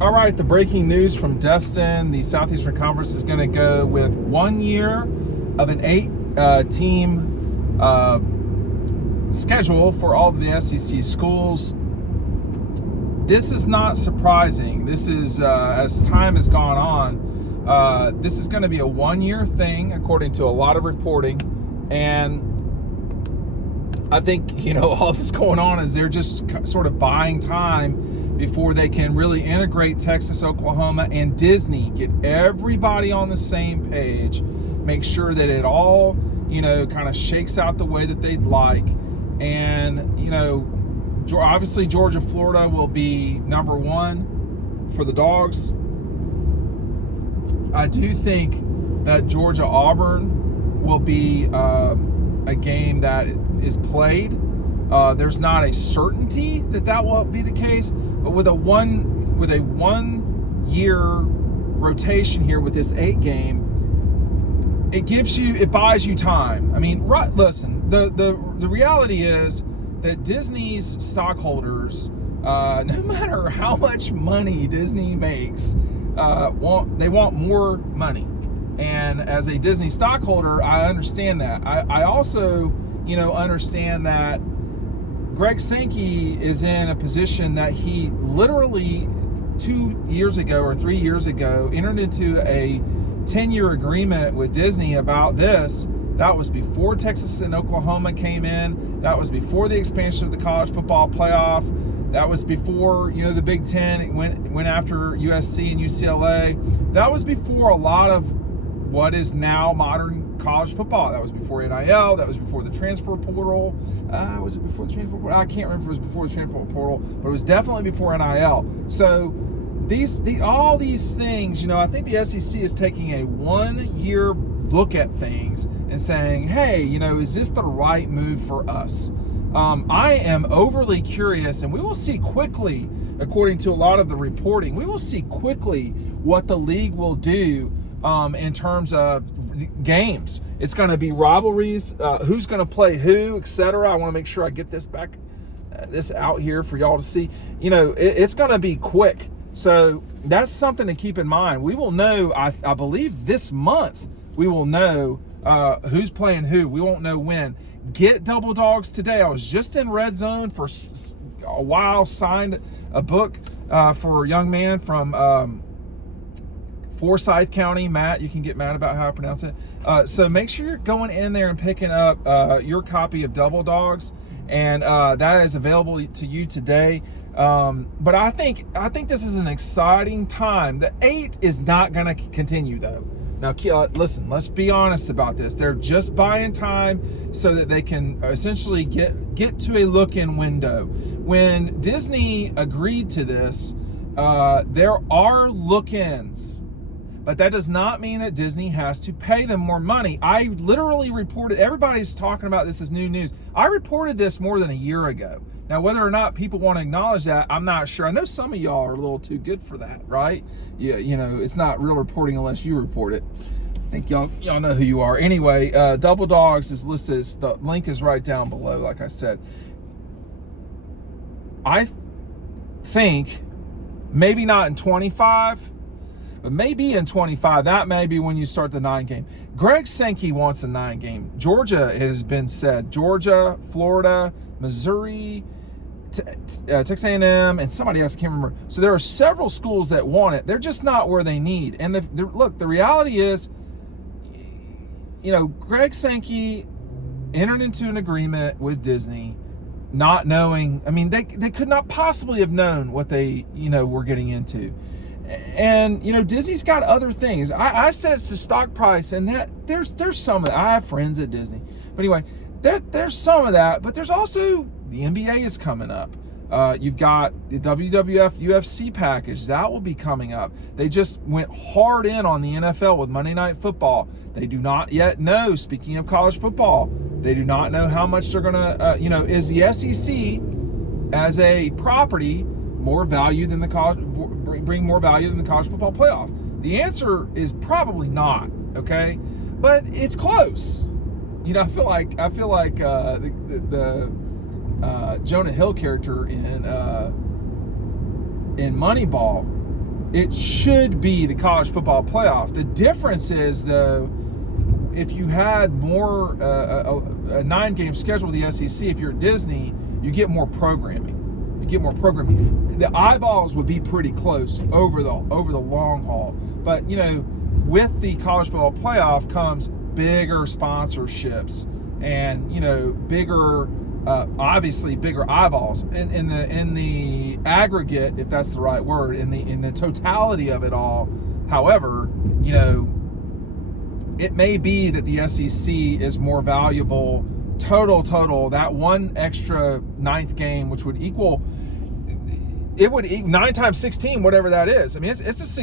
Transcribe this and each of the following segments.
All right, the breaking news from Destin. The Southeastern Conference is going to go with 1 year of an 8-team schedule for all of the SEC schools. This is not surprising. This is, as time has gone on, this is going to be a 1 year thing, according to a lot of reporting. And I think, all this going on is they're just sort of buying time before they can really integrate Texas, Oklahoma, and Disney, get everybody on the same page, make sure that it all, kind of shakes out the way that they'd like. And, obviously Georgia, Florida will be number one for the Dogs. I do think that Georgia, Auburn will be a game that is played. There's not a certainty that will be the case, but with a one year rotation here with this 8 game, it buys you time. I mean, listen, the reality is that Disney's stockholders, no matter how much money Disney makes, they want more money. And as a Disney stockholder, I understand that. I also, understand that Greg Sankey is in a position that he literally 2 years ago or 3 years ago entered into a 10-year agreement with Disney about this. That was before Texas and Oklahoma came in. That was before the expansion of the college football playoff. That was before, the Big Ten went after USC and UCLA. That was before a lot of what is now modern college football. That was before NIL. That was before the transfer portal. Was it before the transfer portal? I can't remember if it was before the transfer portal, but it was definitely before NIL. So all these things, I think the SEC is taking a 1 year look at things and saying, hey, is this the right move for us? I am overly curious, and we will see quickly, according to a lot of the reporting, we will see quickly what the league will do in terms of games. It's going to be rivalries, who's going to play who, etc. I want to make sure I get this out here for y'all to see. It's going to be quick. So that's something to keep in mind. We will know, I believe this month, we will know who's playing who. We won't know when. Get Double Dogs today. I was just in Red Zone for a while, signed a book for a young man from Forsyth County. Matt, you can get mad about how I pronounce it. So make sure you're going in there and picking up your copy of Double Dogs, and that is available to you today. But I think this is an exciting time. The 8 is not going to continue though. Now, listen, let's be honest about this. They're just buying time so that they can essentially get to a look-in window. When Disney agreed to this, there are look-ins, but that does not mean that Disney has to pay them more money. I literally reported, everybody's talking about this as new news. I reported this more than a year ago. Now, whether or not people want to acknowledge that, I'm not sure. I know some of y'all are a little too good for that, right? Yeah, it's not real reporting unless you report it. I think y'all know who you are. Anyway, Double Dogs is listed. The link is right down below, like I said. I think maybe not in 25, but maybe in 25. That may be when you start the 9 game. Greg Sankey wants a 9 game. Georgia, it has been said. Georgia, Florida, Missouri, Texas A&M, and somebody else, I can't remember. So there are several schools that want it. They're just not where they need. And look, the reality is, Greg Sankey entered into an agreement with Disney, not knowing. I mean, they could not possibly have known what they were getting into. And Disney's got other things. I said it's the stock price, and that there's some of that. I have friends at Disney, but anyway. There's some of that, but there's also the NBA is coming up. You've got the WWF UFC package that will be coming up. They just went hard in on the NFL with Monday Night Football. They do not yet know. Speaking of college football, they do not know how much they're gonna. Is the SEC as a property more value than the college? Bring more value than the college football playoff? The answer is probably not. Okay, but it's close. I feel like the Jonah Hill character in Moneyball it should be the college football playoff. The difference is, though, if you had more a 9-game schedule with the SEC, if you're at Disney, you get more programming. The eyeballs would be pretty close over the long haul. But with the college football playoff comes bigger sponsorships and bigger, obviously bigger eyeballs in the aggregate, if that's the right word, in the totality of it all. However, it may be that the SEC is more valuable total, that one extra 9th game, which would equal, it would equal 9 times 16, whatever that is. I mean, it's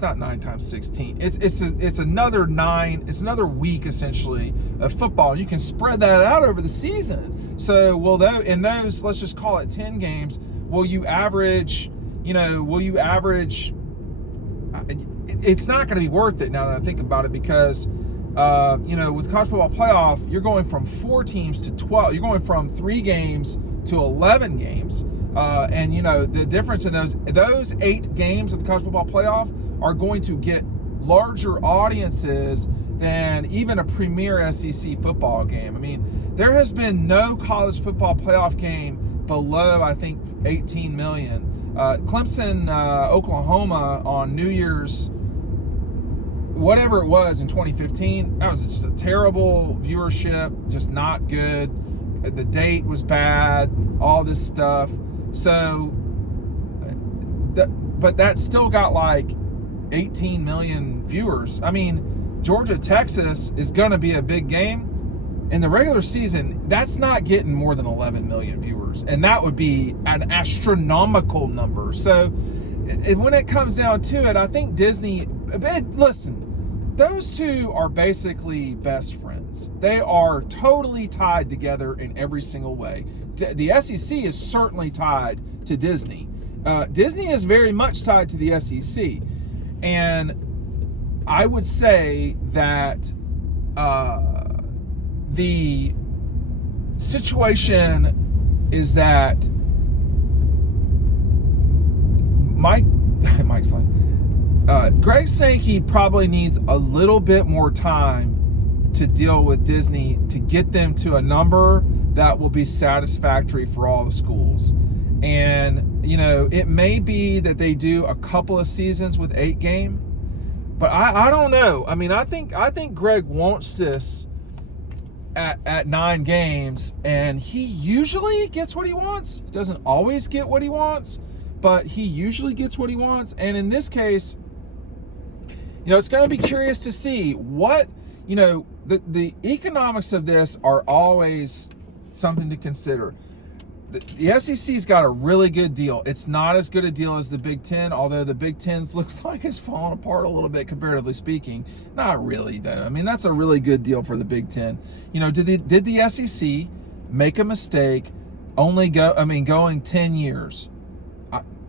not 9 times 16. It's another 9. It's another week essentially of football. You can spread that out over the season. So, in those, let's just call it 10 games, will you average? It's not going to be worth it now that I think about it, because with college football playoff, you're going from 4 teams to 12. You're going from 3 games to 11 games. And the difference in those 8 games of the college football playoff are going to get larger audiences than even a premier SEC football game. I mean, there has been no college football playoff game below, I think, 18 million. Clemson, Oklahoma on New Year's, whatever it was in 2015, that was just a terrible viewership, just not good. The date was bad, all this stuff. So, but that still got like 18 million viewers. I mean, Georgia-Texas is going to be a big game. In the regular season, that's not getting more than 11 million viewers. And that would be an astronomical number. So, when it comes down to it, I think Disney, listen, those two are basically best friends. They are totally tied together in every single way. The SEC is certainly tied to Disney. Disney is very much tied to the SEC. And I would say that the situation is that Mike's like, Greg Sankey probably needs a little bit more time to deal with Disney to get them to a number that will be satisfactory for all the schools. And, it may be that they do a couple of seasons with 8 games, but I don't know. I mean, I think Greg wants this at 9 games, and he usually gets what he wants. He doesn't always get what he wants, but he usually gets what he wants. And in this case, it's going to be curious to see what, the economics of this are always something to consider. The SEC's got a really good deal. It's not as good a deal as the Big Ten, although the Big Ten's looks like it's fallen apart a little bit comparatively speaking. Not really, though. I mean, that's a really good deal for the Big Ten. Did the SEC make a mistake going 10 years?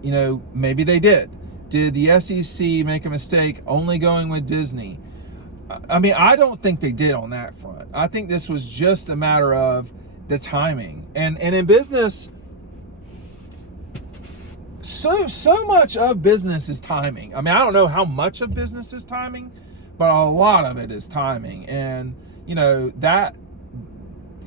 Maybe they did. Did the SEC make a mistake only going with Disney? I mean, I don't think they did on that front. I think this was just a matter of the timing. And in business, so much of business is timing. I mean, I don't know how much of business is timing, but a lot of it is timing. And, that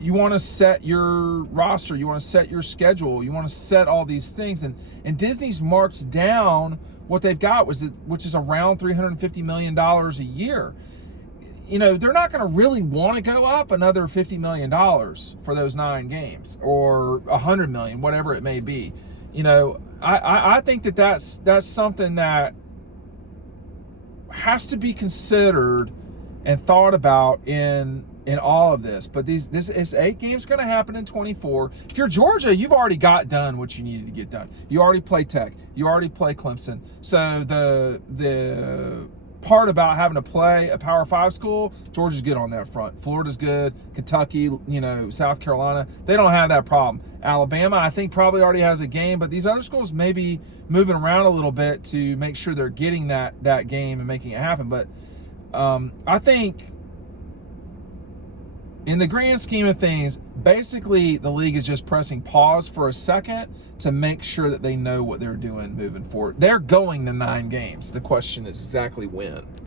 you want to set your roster, you want to set your schedule, you want to set all these things. And Disney's marked down what they've got, which is around $350 million a year. They're not going to really want to go up another $50 million for those 9 games, or $100 million, whatever it may be. I think that's something that has to be considered and thought about in all of this. But this is 8 games going to happen in 24. If you're Georgia, you've already got done what you needed to get done. You already play Tech. You already play Clemson. So the part about having to play a Power 5 school, Georgia's good on that front. Florida's good. Kentucky, South Carolina, they don't have that problem. Alabama, I think, probably already has a game, but these other schools may be moving around a little bit to make sure they're getting that game and making it happen. But I think in the grand scheme of things, basically the league is just pressing pause for a second to make sure that they know what they're doing moving forward. They're going to 9 games. The question is exactly when.